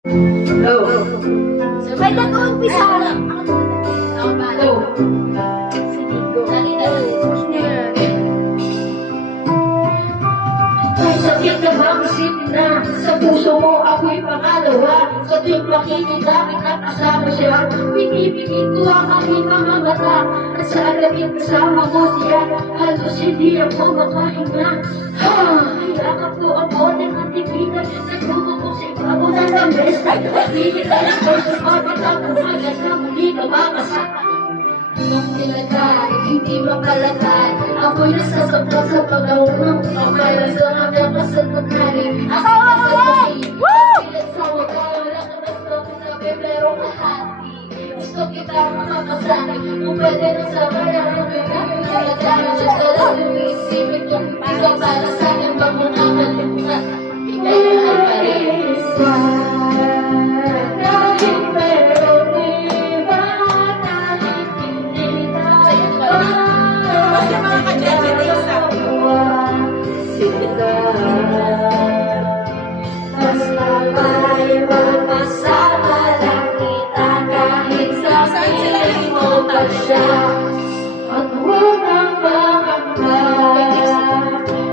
Go. Sabay na to, umpisa. Go. Kung sakit ka ba isipin na sa puso mo ako'y pangalawa. Sa tuwing makikita kita kasama siya, pinipigit ko ang aking mga mata. At sa alapit kasama ko siya, halos hindi ako makahinga. Hiyakap ko ako ng antipitan, nagtuto ko sa ibabaw ng lames. Nagpapigil ka lang ko sa mapagkakumagas na muli ka makasama. Nung nilagay, hindi makalagay, ako'y nasasabot sa pag-aunang pamalas lang ang napasal pagkali. Ako ay pilit sa wala, wala ka na sa kinabi, pero kahati. Gusto kita makapasali, kung pwede na sa bayan, ang nilagay, siya talagang iisipin kung ikaw para sa akin, wag mo na kalimutan. Ikaw ang parisa. At walang pangamba,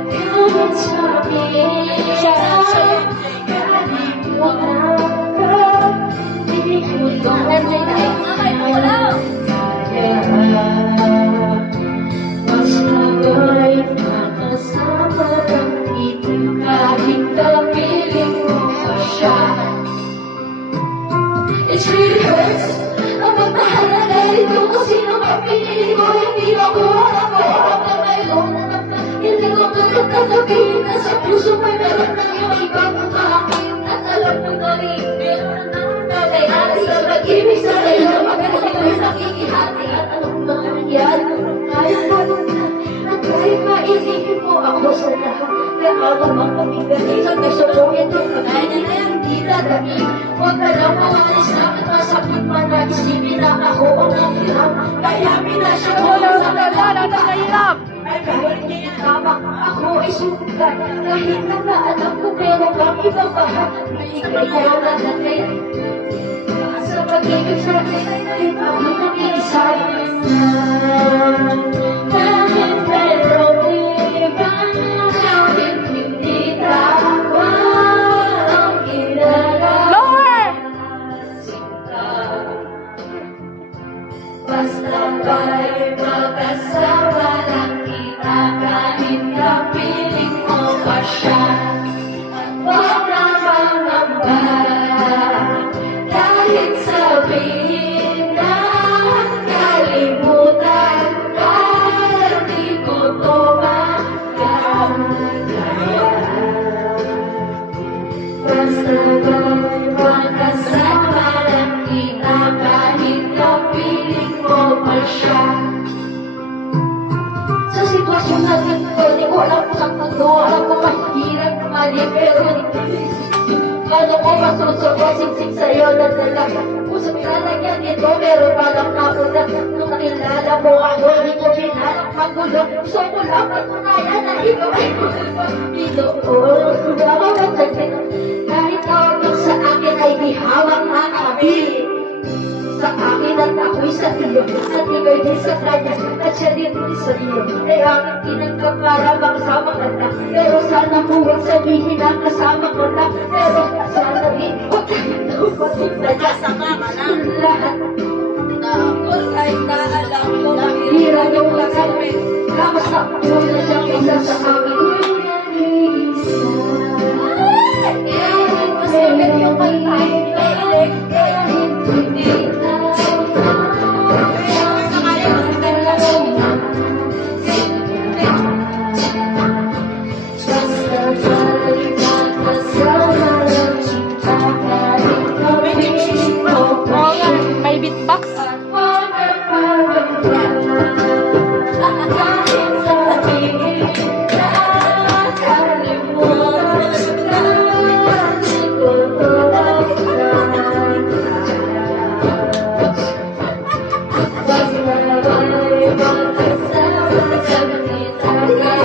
inulit sa akin, kalimutan ka, hindi ko mas mabuhay makasama ng ito, kahit kapiling mo pa siya. It really hurts ang pagmahal na ito kung sino mapili ko. Hindi ako alam ko hanggang ngayon hindi ko tulog na sabihin na sa puso mo'y meron ng iyong ibang umahakin. At alam ko na rin meron ng nangyayari sa pag-ibig sa iyo. Magaling ko'y nakikihati at anong mga nangyari kahit paano na. At kahit maisipin mo ako sa lahat, kaya magpapigaling sa gusto ko itong kanayan na hindi dadami. Huwag ka lang mawalis na at masakit man na isipin na ako ang nangyayam. Kaya pinasya ko lang sa kalalang ay kahit niya tama, ako ay sukat. Kahit na alam ko meron kang ibang bahat, may kaya na natin. Sa pag-ibig sa atin ay ako nag-iisay. Kahit merong iba, kahit hindi tawa ang ginagawa. Basta ba'y magkasama lang kita, kahit kapiling mo pa siya. At wag na mangamba, kahit sabihin na kalimutan ka, di ko to magkakaya. Basta ba'y magkasama lang kita, kahit kapiling mo pa siya. Sa sitwasyon natin ko, di ko alam kung saan ko, alam ko mahirap, mali, pero paano ko masusunod, siksik sa'yo na talaga. Puso pinalagyan nito, pero parang nauna. Nung nakilala mo ako, hindi ko pinalang magulo. Gusto ko lang patunayan na ikaw ay Pinoon. Sumawa ka sa akin, kahit tawag sa akin ay di hawak na kami. Sa akin at ako'y sa iyo, at ikaw'y din sa kanya, at siya din sa iyo. Ay aking tinanggap para magsama ka na, pero sana mo huwag sabihin na kasama ko na, pero sana din huwag kang pati na kasama ka na. Lahat na ako kahit na alam ko, hirap yung kasama, kamusta ko na siya kaysa sa akin. Mas maganda yung kantay, kahit hindi na. May beatbox.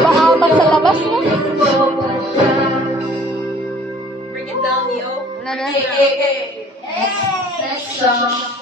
Pahamak sa labas mo. Bring it down, yo. Nana. Hey, hey, hey. Next song.